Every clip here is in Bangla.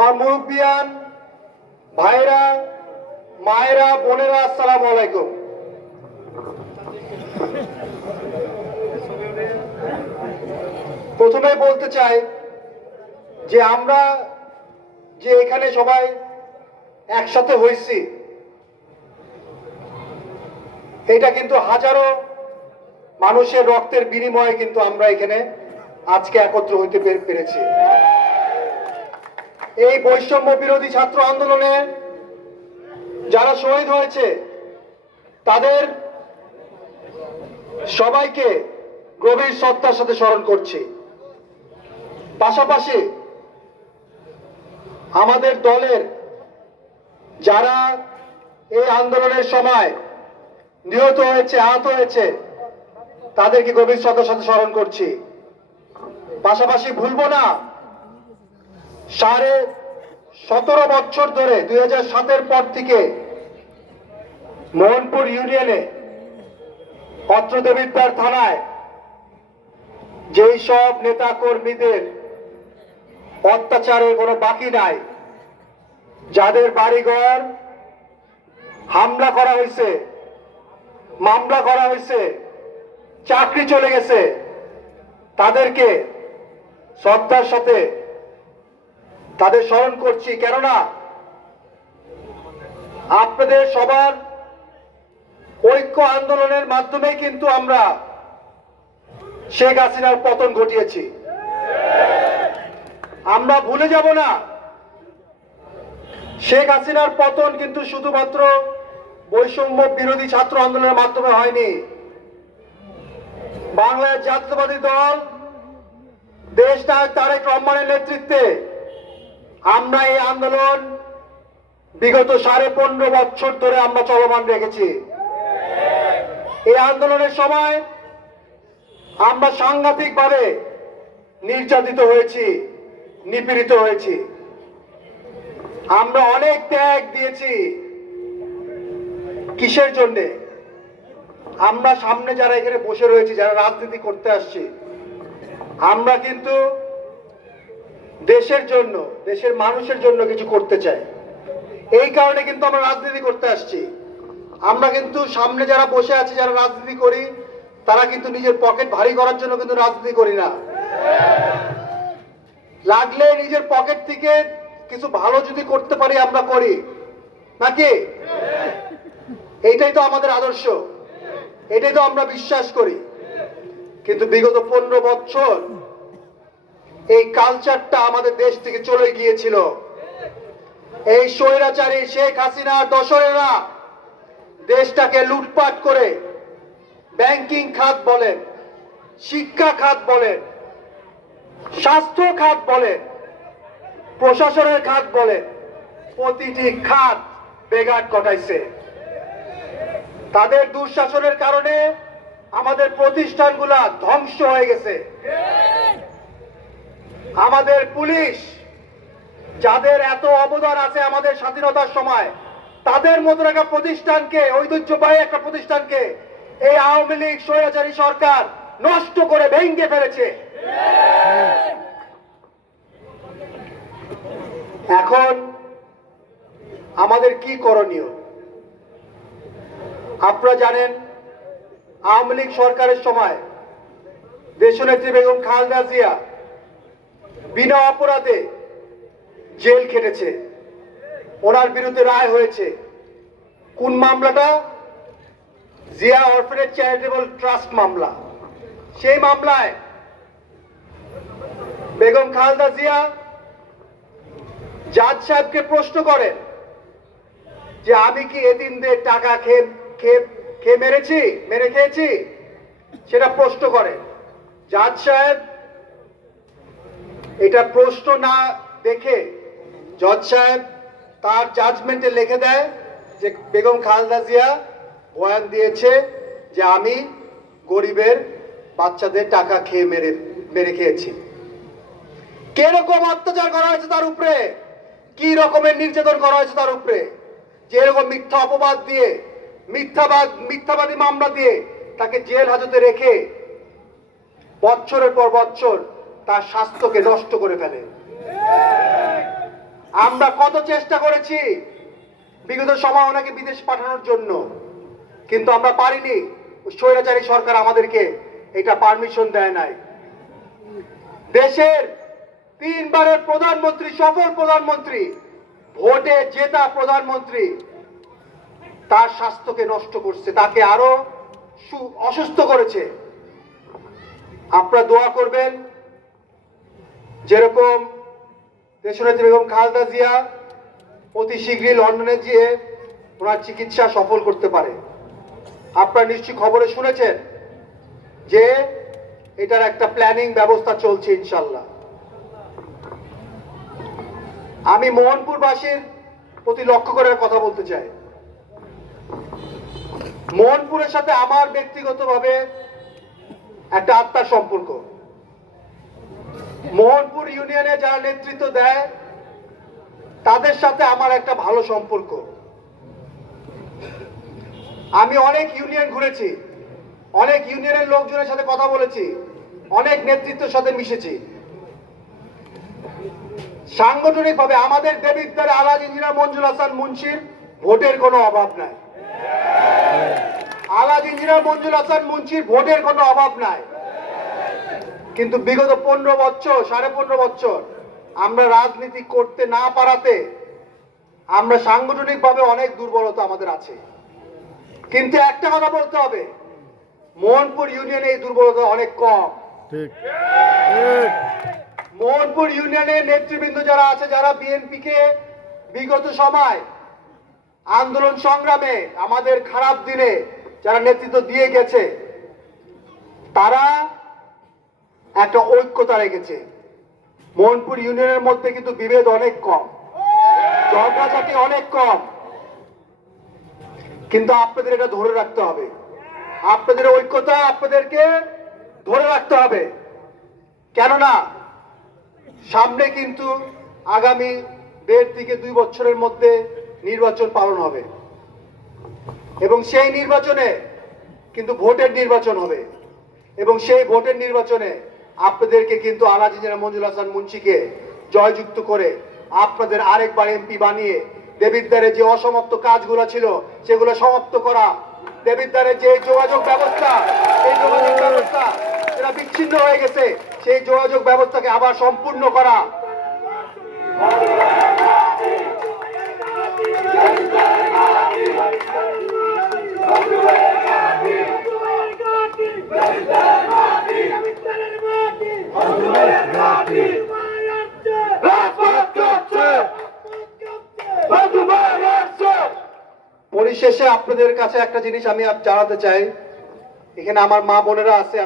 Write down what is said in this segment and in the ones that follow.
আমার মুরব্বিয়ান ভাইরা, মায়েরা, বোনেরা, আসসালামু আলাইকুম। প্রথমে বলতে চাই যে আমরা যে এখানে সবাই একসাথে হয়েছি, এটা কিন্তু হাজারো মানুষের রক্তের বিনিময়ে কিন্তু আমরা এখানে আজকে একত্র হইতে পেরেছি। এই বৈষম্য বিরোধী ছাত্র আন্দোলনে যারা শহীদ হয়েছে তাদের সবাইকে গভীর শ্রদ্ধার সাথে স্মরণ করছি। পাশাপাশি আমাদের দলের যারা এই আন্দোলনের সময় নিহত হয়েছে, আহত হয়েছে, তাদেরকে গভীর শ্রদ্ধার সাথে স্মরণ করছি। পাশাপাশি ভুলবো না, 17.5 বছর ধরে 2007-এর পর থেকে মোহনপুর ইউনিয়নে পত্রদেবিদ্বার থানায় যেই সব নেতা কর্মীদের অত্যাচারের কোনো বাকি নাই, যাদের বাড়িঘর হামলা করা হয়েছে, মামলা করা হয়েছে, চাকরি চলে গেছে, তাদেরকে শ্রদ্ধার সাথে তাদের স্মরণ করছি। কেননা আপনাদের সবার ঐক্য আন্দোলনের মাধ্যমে কিন্তু আমরা শেখ হাসিনার পতন ঘটিয়েছি। আমরা ভুলে যাব না, শেখ হাসিনার পতন কিন্তু শুধুমাত্র বৈষম্য বিরোধী ছাত্র আন্দোলনের মাধ্যমে হয়নি। বাংলাদেশ জাতীয়তাবাদী দল, দেশ নায়ক তারেক রহমানের নেতৃত্বে আমরা এই আন্দোলন বিগত 15.5 বছর ধরে আমরা চলমান রেখেছি। এই আন্দোলনের সময় আমরা সাংঘাতিকভাবে নির্যাতিত হয়েছি, নিপীড়িত হয়েছি। আমরা অনেক ত্যাগ দিয়েছি। কিসের জন্যে? আমরা সামনে যারা এখানে বসে রয়েছি, যারা রাজনীতি করতে আসছি, আমরা কিন্তু দেশের জন্য, দেশের মানুষের জন্য কিছু করতে চাই। এই কারণে কিন্তু আমরা রাজনীতি করতে আসছি। আমরা কিন্তু সামনে যারা বসে আছি, যারা রাজনীতি করি, তারা কিন্তু নিজের পকেট ভারী করার জন্য কিন্তু রাজনীতি করি না। লাগলে নিজের পকেট থেকে কিছু ভালো যদি করতে পারি আমরা করি, নাকি? এইটাই তো আমাদের আদর্শ, এটাই তো আমরা বিশ্বাস করি। কিন্তু বিগত 15 বছর এই কালচারটা আমাদের দেশ থেকে চলে গিয়েছিল। এই স্বৈরাচারী শেখ হাসিনার দোসরেরা দেশটাকে লুটপাট করে ব্যাংকিং খাত বলেন, শিক্ষা খাত বলেন, স্বাস্থ্য খাত বলেন, প্রশাসনের খাত বলেন, প্রতিটি খাত বেঘাট ঘটাইছে। তাদের দুঃশাসনের কারণে আমাদের প্রতিষ্ঠানগুলা ধ্বংস হয়ে গেছে। আমাদের পুলিশ, যাদের এত অবদান আছে আমাদের স্বাধীনতার সময়, তাদের মতো একটা প্রতিষ্ঠানকে, ঐতিহ্যবাহী একটা প্রতিষ্ঠানকে এই আওয়ামী লীগ স্বৈরাচারী সরকার নষ্ট করে ভেঙে ফেলেছে। এখন আমাদের কি করণীয়? আপনারা জানেন, আওয়ামী লীগ সরকারের সময় দেশনেত্রী বেগম খালেদা জিয়া বিনা অপরাধে জেল খেটেছে। ওনার বিরুদ্ধে রায় হয়েছে। কোন মামলাটা? জিয়া অরফানেজ চ্যারিটেবল ট্রাস্ট মামলা। সেই মামলায় বেগম খালেদা জিয়া জাজ সাহেবকে প্রশ্ন করেন যে আমি কি এতিমদের টাকা খেয়ে মেরে খেয়েছি, সেটা প্রশ্ন করে। জাজ সাহেব এটা প্রশ্ন না দেখে জজ সাহেব তার জাজমেন্টে লিখে দেয় যে বেগম খালেদা জিয়া বয়ান দিয়েছে যে আমি গরিবের বাচ্চাদের টাকা খেয়ে মেরে খেয়েছি। কিরকম অত্যাচার করা হয়েছে তার উপরে, কি রকমের নির্যাতন করা হয়েছে তার উপরে, যে এরকম মিথ্যা অপবাদ দিয়ে, মিথ্যাবাদী মামলা দিয়ে তাকে জেল হাজতে রেখে বছরের পর বছর তার স্বাস্থ্যকে নষ্ট করে ফেলে। আমরা কত চেষ্টা করেছি বিগত সময় ওনাকে বিদেশ পাঠানোর জন্য, কিন্তু আমরা পারিনি। স্বৈরাচারী সরকার আমাদেরকে এটা পারমিশন দেয় নাই। দেশের 3 বারের প্রধানমন্ত্রী, সফল প্রধানমন্ত্রী, ভোটে জেতা প্রধানমন্ত্রী তার স্বাস্থ্যকে নষ্ট করছে, তাকে আরো অসুস্থ করেছে। আপনারা দোয়া করবেন যেরকম দেশনেত্রী বেগম খালেদা জিয়া অতি শীঘ্রই লন্ডনে গিয়ে ওনার চিকিৎসা সফল করতে পারে। আপনারা নিশ্চয়ই খবরে শুনেছেন যে এটার একটা প্ল্যানিং ব্যবস্থা চলছে ইনশাল্লাহ। আমি মোহনপুরবাসীর প্রতি লক্ষ্য করে কথা বলতে চাই। মোহনপুরের সাথে আমার ব্যক্তিগতভাবে একটা আত্মার সম্পর্ক। মোহনপুর ইউনিয়নে যারা নেতৃত্ব দেয় তাদের সাথে আমার একটা ভালো সম্পর্ক। আমি অনেক ইউনিয়ন ঘুরেছি, অনেক ইউনিয়নের লোকজনের সাথে কথা বলেছি, অনেক নেতৃত্বের সাথে মিশেছি। সাংগঠনিকভাবে আমাদের দেবিদ্বারে আলহাজ ইঞ্জিনিয়ার মঞ্জুর হাসান মুন্সির ভোটের কোনো অভাব নাই। আলহাজ ইঞ্জিনিয়ার মঞ্জুর হাসান মুন্সির ভোটের কোনো অভাব নাই। কিন্তু বিগত 15 বছর, 15.5 বছর আমরা রাজনীতি করতে না পারাতে আমরা সাংগঠনিকভাবে অনেক দুর্বলতা আমাদের আছে। কিন্তু একটা কথা বলতে হবে, মোহনপুর ইউনিয়নে এই দুর্বলতা অনেক কম। মোহনপুর ইউনিয়নের নেতৃবৃন্দ যারা আছে, যারা বিএনপিকে বিগত সময় আন্দোলন সংগ্রামে আমাদের খারাপ দিনে যারা নেতৃত্ব দিয়ে গেছে, তারা একটা ঐক্যতা রেখেছে। মোহনপুর ইউনিয়নের মধ্যে কিন্তু বিভেদ অনেক কম, ঝগড়াঝাটি অনেক কম। কিন্তু আপনাদের এটা ধরে রাখতে হবে, আপনাদের ঐক্যতা আপনাদেরকে ধরে রাখতে হবে। কেননা সামনে কিন্তু আগামী 1.5 থেকে 2 বছরের মধ্যে নির্বাচন পালন হবে এবং সেই নির্বাচনে কিন্তু ভোটের নির্বাচন হবে এবং সেই ভোটের নির্বাচনে আপনাদেরকে কিন্তু আলহাজ ইঞ্জিনিয়ার মঞ্জুর হাসান মুন্সিকে জয়যুক্ত করে আপনাদের আরেকবার এমপি বানিয়ে দেবিদ্বারে যে অসমাপ্ত কাজগুলো ছিল সেগুলো সমাপ্ত করা, দেবিদ্বারে যে যোগাযোগ ব্যবস্থা, এই যোগাযোগ ব্যবস্থা যেটা বিচ্ছিন্ন হয়ে গেছে সেই যোগাযোগ ব্যবস্থাকে আবার সম্পূর্ণ করা। পরিশেষে আপনাদের কাছে একটা জিনিস আমি জানাতে চাই, এখানে আমার মা বোনেরা আছে,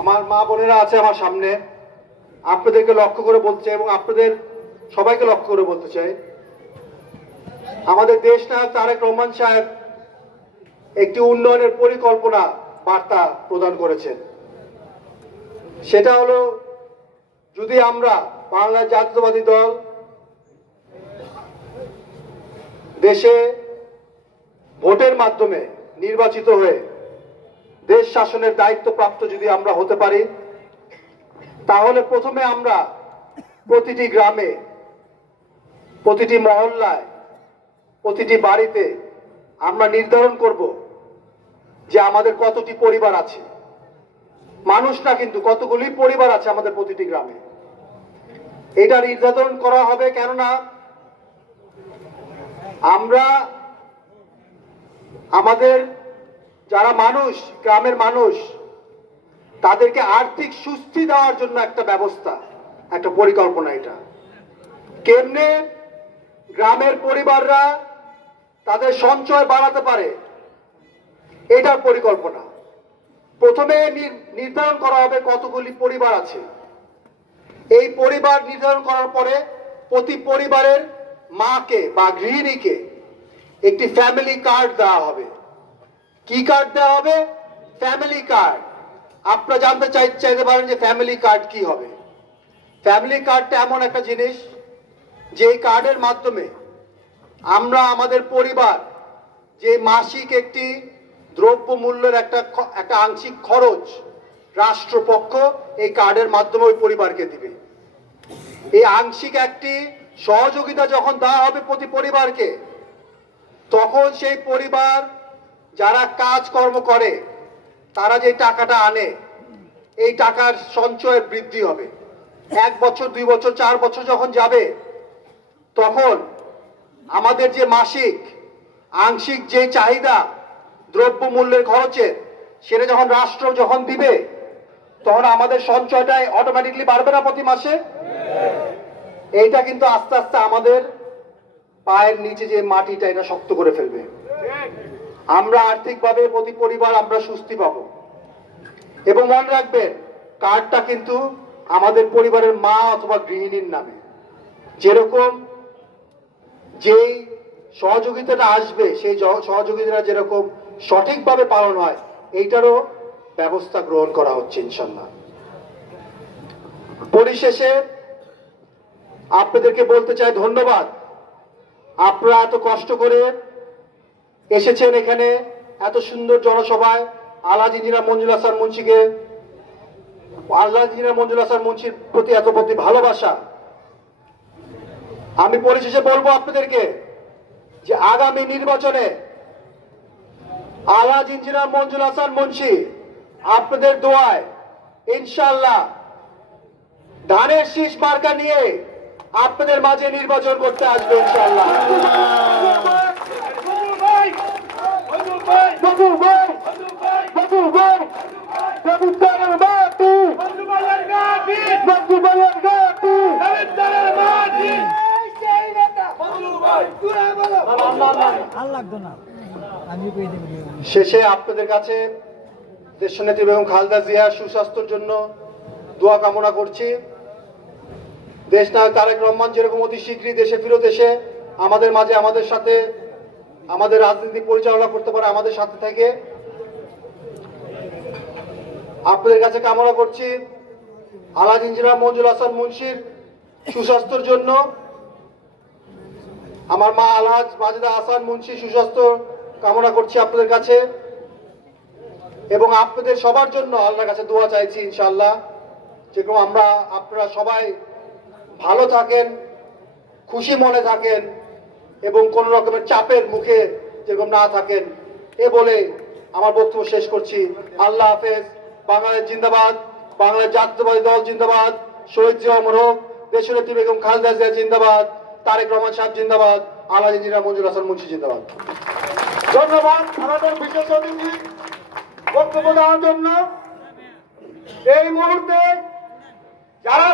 আমার মা বোনেরা আছে আমার সামনে, আপনাদেরকে লক্ষ্য করে বলতে এবং আপনাদের সবাইকে লক্ষ্য করে বলতে চাই, আমাদের দেশ নায়ক তারেক রহমান সাহেব একটি উন্নয়নের পরিকল্পনা বার্তা প্রদান করেছেন। সেটা হলো, যদি আমরা বাংলা জাতীয়তাবাদী দল দেশে ভোটের মাধ্যমে নির্বাচিত হয়ে দেশ শাসনের দায়িত্বপ্রাপ্ত যদি আমরা হতে পারি, তাহলে প্রথমে আমরা প্রতিটি গ্রামে, প্রতিটি মহল্লায়, প্রতিটি বাড়িতে আমরা নির্ধারণ করব যে আমাদের কতটি পরিবার আছে। মানুষ না, কিন্তু কতগুলি পরিবার আছে আমাদের প্রতিটি গ্রামে, এটা নির্ধারণ করা হবে। কেননা আমরা আমাদের যারা মানুষ, গ্রামের মানুষ, তাদেরকে আর্থিক সুস্থি দেওয়ার জন্য একটা ব্যবস্থা, একটা পরিকল্পনা। এটা কেমনে গ্রামের পরিবাররা তাদের সঞ্চয় বাড়াতে পারে, এটার পরিকল্পনা। প্রথমে নির্ধারণ করা হবে কতগুলি পরিবার আছে। এই পরিবার নির্ধারণ করার পরে প্রতি পরিবারের মাকে বা গৃহিণীকে একটি ফ্যামিলি কার্ড দেওয়া হবে। কি কার্ড দেওয়া হবে? Family card. আপনারা জানতে চাইতে পারেন যে ফ্যামিলি কার্ড কি হবে। ফ্যামিলি কার্ডটা এমন একটা জিনিস যে এই কার্ডের মাধ্যমে আমরা আমাদের পরিবার যে মাসিক একটি দ্রব্য মূল্যের একটা আংশিক খরচ রাষ্ট্রপক্ষ এই কার্ডের মাধ্যমে ওই পরিবারকে দিবে। এই আংশিক একটি সহযোগিতা যখন দেওয়া হবে প্রতি পরিবারকে, তখন সেই পরিবার যারা কাজকর্ম করে তারা যে টাকাটা আনে, এই টাকার সঞ্চয়ের বৃদ্ধি হবে। 1 বছর 2 বছর 4 বছর যখন যাবে, তখন আমাদের যে মাসিক আংশিক যে চাহিদা দ্রব্য মূল্যের খরচের, সেটা যখন রাষ্ট্র যখন দিবে, তখন আমাদের সঞ্চয়টাই অটোমেটিকলি বাড়বে না প্রতি মাসে? এইটা কিন্তু আস্তে আস্তে আমাদের পায়ের নিচে যে মাটিটা, এটা শক্ত করে ফেলবে। আমরা আর্থিকভাবে প্রতি পরিবার আমরা স্বস্তি পাবো। এবং মনে রাখবেন, কার্ডটা কিন্তু আমাদের পরিবারের মা অথবা গৃহিণীর নামে। যেরকম যেই সহযোগিতাটা আসবে, সেই সহযোগিতাটা যেরকম সঠিকভাবে পালন হয়, এইটারও ব্যবস্থা গ্রহণ করা হচ্ছে ইনশাল্লাহ। পরিশেষে আপনাদেরকে বলতে চাই ধন্যবাদ। আপনারা এত কষ্ট করে এসেছেন এখানে, এত সুন্দর জনসভায় আলহাজ ইঞ্জিনিয়ার মঞ্জুর হাসান মুন্সিকে, আলহাজ ইঞ্জিনিয়ার মঞ্জুর হাসান মুন্সির প্রতি এত প্রতি ভালোবাসা। আমি পরিশেষে বলবো আপনাদেরকে যে আগামী নির্বাচনে আলহাজ ইঞ্জিনিয়ার মঞ্জুর হাসান মুন্সি আপনাদের দোয়ায় ইনশাআল্লাহ ধানের শীষ মার্কা নিয়ে আপনাদের মাঝে নির্বাচন করতে আসবে ইনশাআল্লাহ। শেষে আপনাদের কাছে দেশনেত্রী বেগম খালেদা জিয়ার সুস্বাস্থ্যের জন্য দোয়া কামনা করছি। দেশ নায়ক তারেক রহমান যেরকম অতি শীঘ্রই দেশে ফেরত এসে আমাদের মাঝে আমাদের সাথে আমাদের রাজনীতি পরিচালনা করতে পারে, আমাদের সাথে থেকে আপনাদের কাছে কামনা করছি আলহাজ ইঞ্জিনিয়ার মঞ্জুর হাসান মুন্সির সুস্বাস্থ্যের জন্য। আমার মা আলহাজ মাজেদা হাসান মুন্সি সুস্বাস্থ্য কামনা করছি আপনাদের কাছে, এবং আপনাদের সবার জন্য আল্লাহর কাছে দোয়া চাইছি ইনশাআল্লাহ, যেরকম আপনারা সবাই ভালো থাকেন, খুশি মনে থাকেন, এবং কোন রকমের চাপের মুখে যেরকম না থাকেন। এ বলে আমার বক্তব্য শেষ করছি। আল্লাহ হাফেজ। বাংলাদেশ জিন্দাবাদ, বাংলাদেশ জাতীয়তাবাদী দল জিন্দাবাদ, শহীদ জিয়া অমর হোক, দেশনেত্রী বেগম খালেদা জিয়া জিন্দাবাদ, তারেক রহমান সাহেব জিন্দাবাদ, আলহাজ ইঞ্জিনিয়ার মঞ্জুর হাসান মুন্সি জিন্দাবাদ। ধন্যবাদ আমাদের বিশেষ অতিথি বক্তব্য দেওয়ার জন্য। এই মুহূর্তে যারা